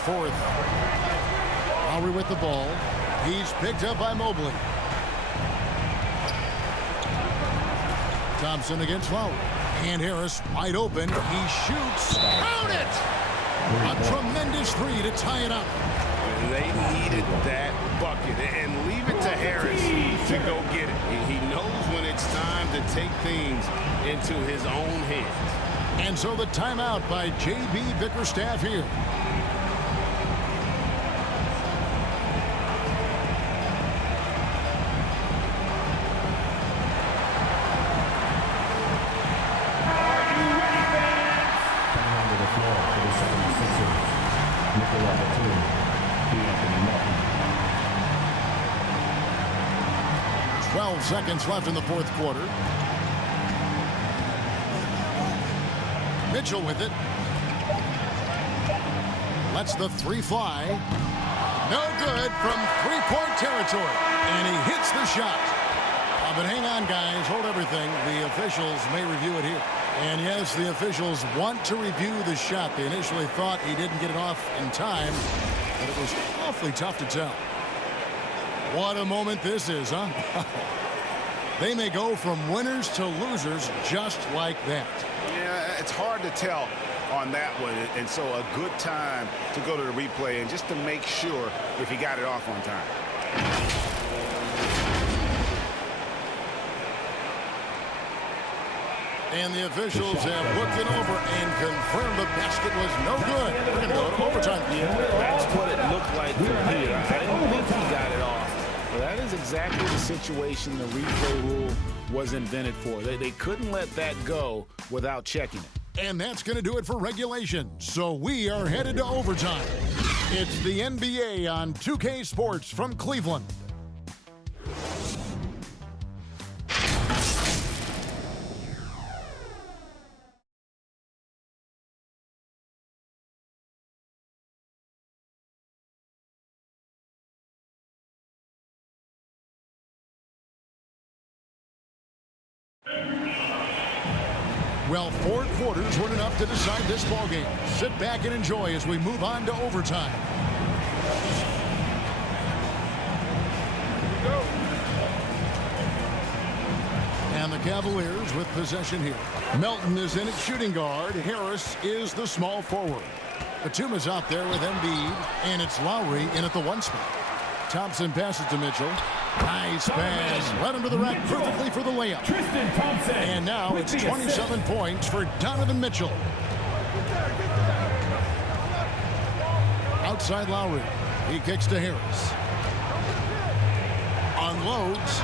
fourth. Lowry with the ball. He's picked up by Mobley. Thompson against Lowry. And Harris wide open. He shoots. Count it! A tremendous three to tie it up. They needed that bucket. And leave it to Harris to go get it. He knows when it's time to take things into his own hands. And so the timeout by J.B. Bickerstaff here. Coming onto the floor for the 76ers, Nikola Batum, Anthony Melton. 12 seconds left in the fourth quarter. Mitchell with it. Lets the three fly. No good from three-point territory. And he hits the shot. But hang on, guys. Hold everything. The officials may review it here. And yes, the officials want to review the shot. They initially thought he didn't get it off in time, but it was awfully tough to tell. What a moment this is, huh? They may go from winners to losers just like that. Yeah, it's hard to tell on that one, and so a good time to go to the replay and just to make sure if he got it off on time. And the officials have looked it over and confirmed the basket was no good. We're going to go to overtime. Yeah, that's what it looked like from here. I didn't think he got it off. But that is exactly the situation the replay rule was invented for. They couldn't let that go without checking it. And that's going to do it for regulation. So we are headed to overtime. It's the NBA on 2K Sports from Cleveland. Well, 4 quarters weren't enough to decide this ballgame. Sit back and enjoy as we move on to overtime. And the Cavaliers with possession here. Melton is in at shooting guard. Harris is the small forward. Batum is out there with Embiid, and it's Lowry in at the 1 spot. Thompson passes to Mitchell. Nice pass. Led him to the rack perfectly for the layup. Tristan Thompson. And now it's 27 points for Donovan Mitchell. Outside Lowry. He kicks to Harris. Unloads.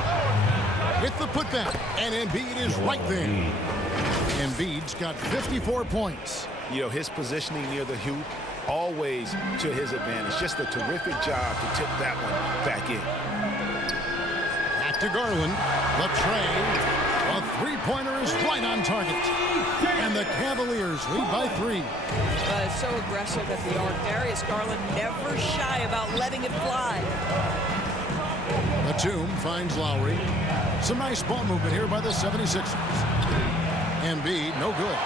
With the putback. And Embiid is right there. Embiid's got 54 points. You know, his positioning near the hoop, always to his advantage. Just a terrific job to tip that one back in. Back to Garland. The tray. A three-pointer is right on target. And the Cavaliers lead by 3. It's so aggressive at the arc. Darius Garland never shy about letting it fly. Batum finds Lowry. Some nice ball movement here by the 76ers. Embiid, no good.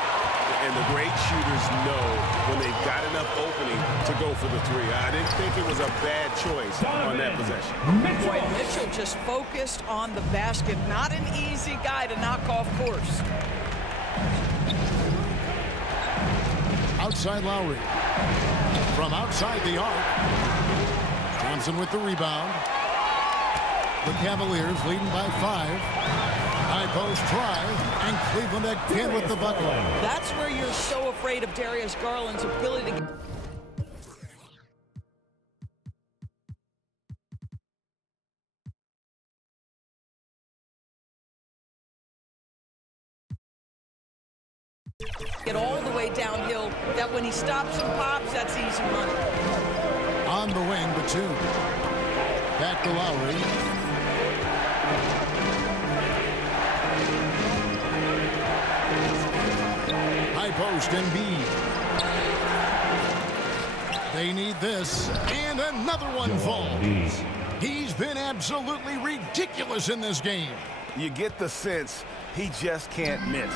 And the great shooters know when they've got enough opening to go for the 3. I didn't think it was a bad choice on that possession. Boy, Mitchell just focused on the basket. Not an easy guy to knock off course. Outside Lowry. From outside the arc. Thompson with the rebound. The Cavaliers leading by 5. High post try, and Cleveland again with the bucket. That's where you're so afraid of Darius Garland's ability to get all the way downhill, that when he stops and pops, that's easy money. On the wing, Batum. Back to Lowry. High post, Embiid. They need this, and another one falls. He's been absolutely ridiculous in this game. You get the sense he just can't miss.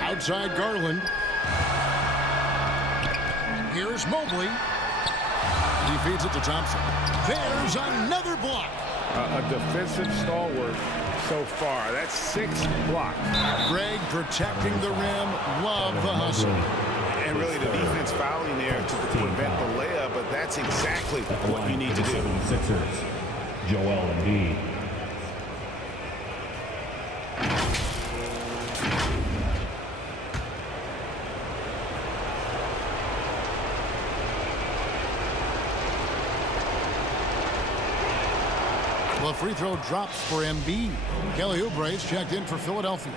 Outside Garland. Here's Mobley. He feeds it to Thompson. There's another block. A defensive stalwart so far. That's 6 blocks. Greg protecting the rim. Love the hustle. And really the defense fouling there to prevent the layup, but that's exactly what you need to do. 76ers, Joel Embiid. The free throw drops for Embiid. Kelly Oubre's checked in for Philadelphia.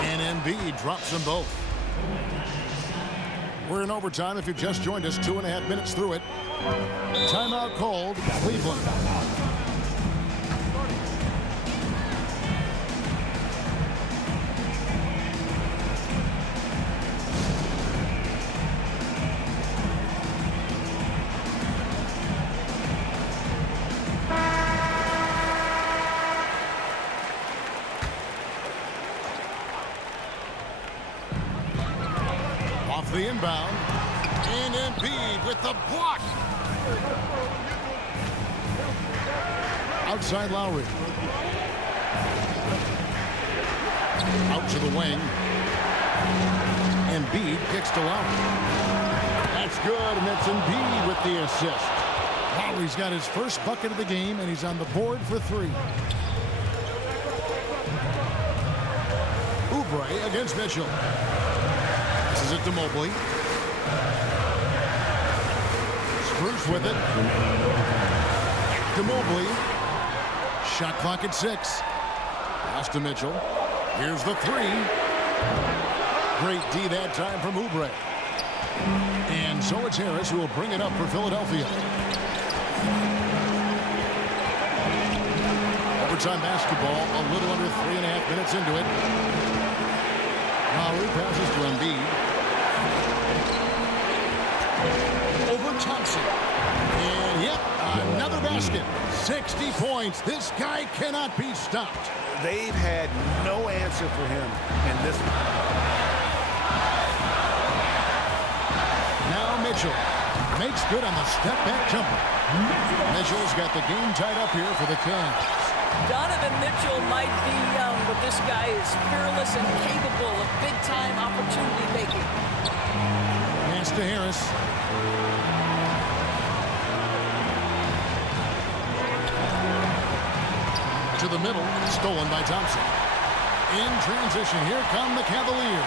And Embiid drops them both. We're in overtime. If you've just joined us, 2.5 minutes through it. Timeout called, Cleveland. The inbound, and Embiid with the block. Outside Lowry. Out to the wing. Embiid kicks to Lowry. That's good, and that's Embiid with the assist. Lowry's got his first bucket of the game, and he's on the board for 3. Oubre against Mitchell. Passes it to Mobley. Spruce with it. To Mobley. Shot clock at 6. Pass to Mitchell. Here's the 3. Great D that time from Oubre. And so it's Harris who will bring it up for Philadelphia. Overtime basketball, a little under 3.5 minutes into it. Lowry passes to Embiid. Over Thompson. And yep, another basket. 60 points. This guy cannot be stopped. They've had no answer for him in this one. Now Mitchell makes good on the step-back jumper. Mitchell's got the game tied up here for the Cavs. Donovan Mitchell might be young, but this guy is fearless and capable of big-time opportunity making. Pass to Harris. To the middle, stolen by Thompson. In transition, here come the Cavaliers.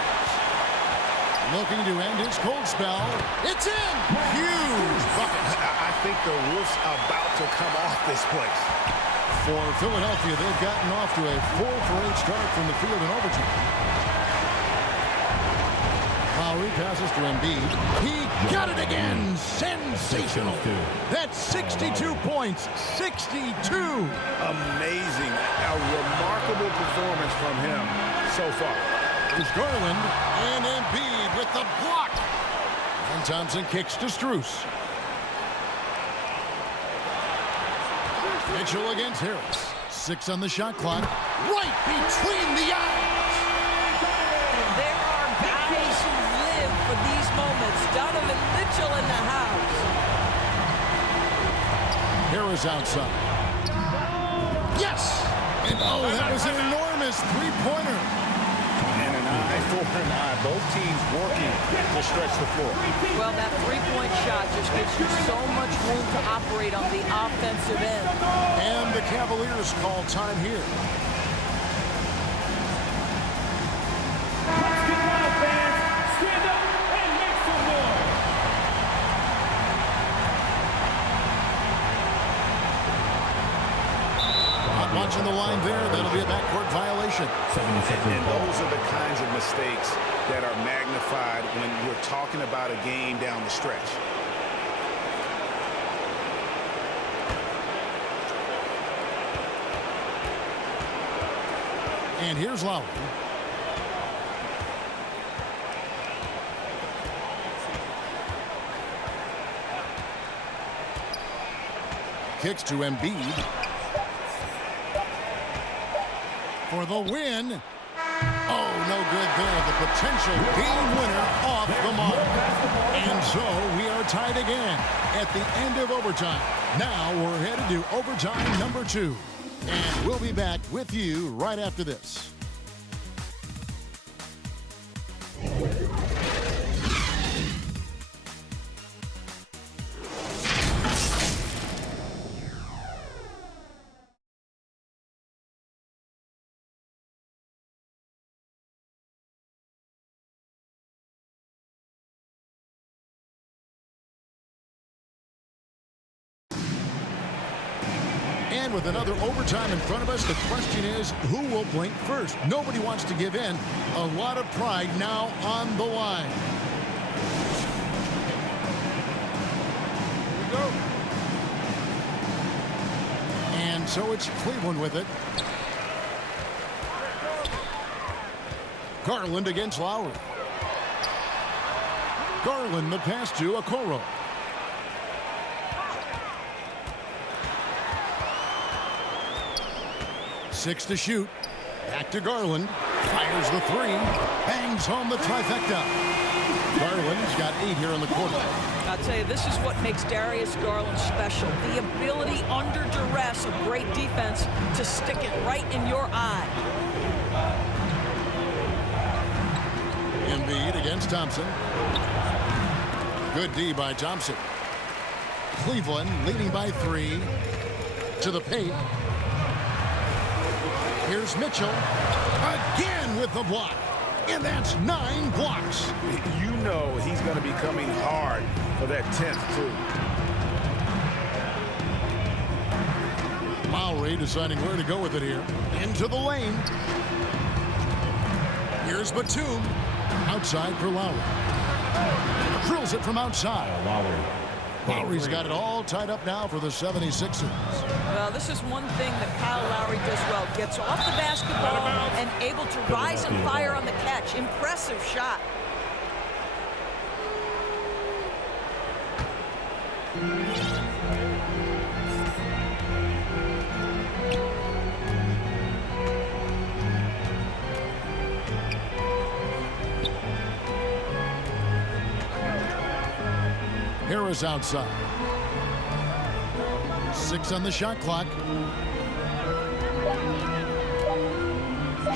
Looking to end his cold spell. It's in! Huge bucket. I think the roof's about to come off this place. For Philadelphia, they've gotten off to a 4-for-8 start from the field in overtime. Lowry passes to Embiid. He got it again! Sensational! That's 62 points. 62! Amazing. A remarkable performance from him so far. Here's Garland and Embiid with the block. And Thompson kicks to Strus. Mitchell against Harris. 6 on the shot clock. Right between the eyes. There are guys who live for these moments. Donovan Mitchell in the house. Harris outside. Yes! And oh, that was an enormous three-pointer. And an eye for an eye. Both teams working to stretch the floor. Well, that three-point shot just gives you so much room to operate on the offensive end. And the Cavaliers call time here. Basketball fans, stand up and make some noise. Not watching the line there. That'll be a backcourt violation. And those are the kinds of mistakes that are magnified when we're talking about a game down the stretch. And here's Lowry. kicks to Embiid. For the win. Oh, no good there. The potential game winner off the mark. And so we are tied again at the end of overtime. Now we're headed to overtime number 2. And we'll be back with you right after this. And with another overtime in front of us, the question is, who will blink first? Nobody wants to give in. A lot of pride now on the line. Here we go. And so it's Cleveland with it. Garland against Lowry. Garland the pass to Okoro. 6 to shoot. Back to Garland. Fires the 3. Bangs home the trifecta. Garland's got 8 here in the quarter. I'll tell you, this is what makes Darius Garland special. The ability under duress of great defense to stick it right in your eye. Embiid against Thompson. Good D by Thompson. Cleveland leading by 3. To the paint. Here's Mitchell again with the block. And that's 9 blocks. You know he's going to be coming hard for that 10th, too. Lowry deciding where to go with it here. Into the lane. Here's Batum. Outside for Lowry. Drills it from outside. Lowry. Lowry's got it all tied up now for the 76ers. Well, this is one thing that Kyle Lowry does well. Gets off the basketball and able to rise and fire on the catch. Impressive shot. Harris outside. 6 on the shot clock.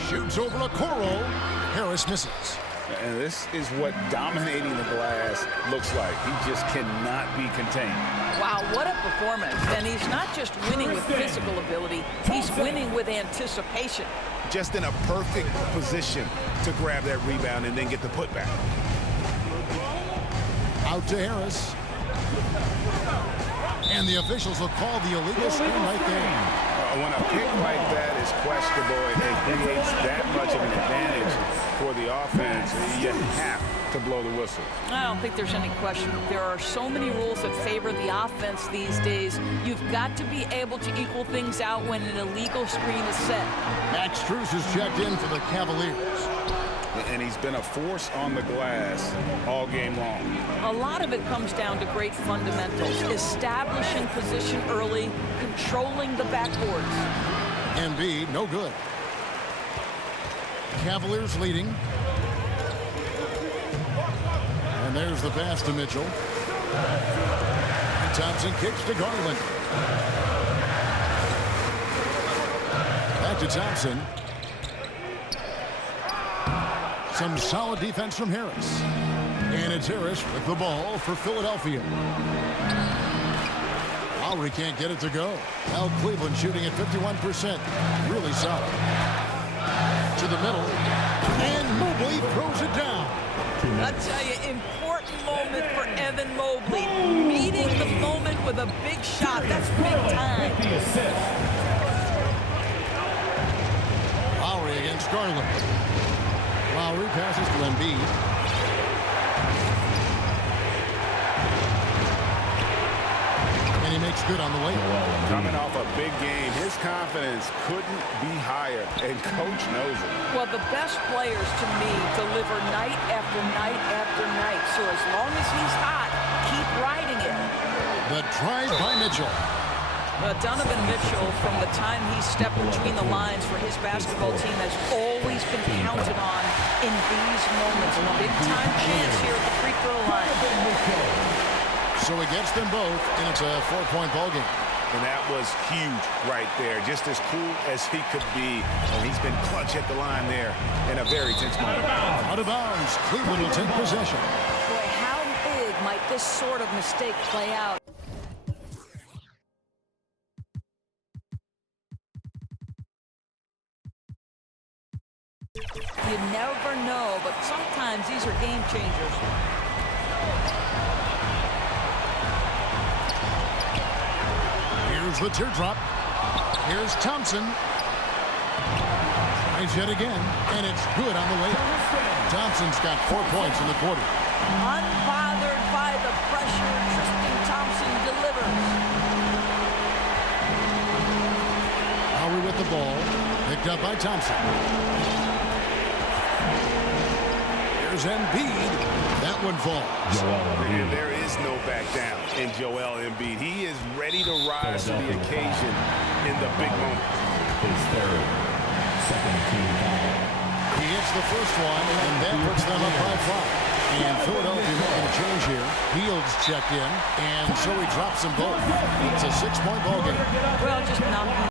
Shoots over Okoro. Harris misses. And this is what dominating the glass looks like. He just cannot be contained. Wow, what a performance. And he's not just winning with physical ability, he's winning with anticipation. Just in a perfect position to grab that rebound and then get the putback. Out to Harris. And the officials will call the illegal screen right there. When a pick like that is questionable and creates that much of an advantage for the offense, you have to blow the whistle. I don't think there's any question. There are so many rules that favor the offense these days. You've got to be able to equal things out when an illegal screen is set. Max Strus is checked in for the Cavaliers. And he's been a force on the glass all game long. A lot of it comes down to great fundamentals. Establishing position early, controlling the backboards. Embiid, no good. Cavaliers leading. And there's the pass to Mitchell. And Thompson kicks to Garland. Back to Thompson. Some solid defense from Harris. And it's Harris with the ball for Philadelphia. Lowry can't get it to go. Now Cleveland shooting at 51%. Really solid. To the middle. And Mobley throws it down. I'll tell you, important moment for Evan Mobley. Meeting the moment with a big shot. That's big time. Lowry against Garland. Lowry passes to Embiid. And he makes good on the way. Coming off a big game, his confidence couldn't be higher, and coach knows it. Well, the best players, to me, deliver night after night after night. So as long as he's hot, keep riding it. The drive by Mitchell. Donovan Mitchell, from the time he stepped between the lines for his basketball team, has always been counted on in these moments. Big-time chance here at the free throw line. So he gets them both, and it's a 4-point ball game. And that was huge right there. Just as cool as he could be. And he's been clutch at the line there in a very tense moment. Out of bounds. Cleveland will take possession. Boy, how big might this sort of mistake play out? You never know, but sometimes these are game changers. Here's the teardrop. Here's Thompson. Tries yet again, and it's good on the way. Thompson's got 4 points in the quarter. Unbothered by the pressure, Tristan Thompson delivers. Lowry with the ball. Picked up by Thompson. Here's Embiid. That one falls. And there is no back down in Joel Embiid. He is ready to rise to the occasion in the big moment. His third, second team foul. He hits the first one, and that puts them up by 5. And Philadelphia making a change here. Fields checked in, and so he drops them both. It's a 6-point ball game. Well, just not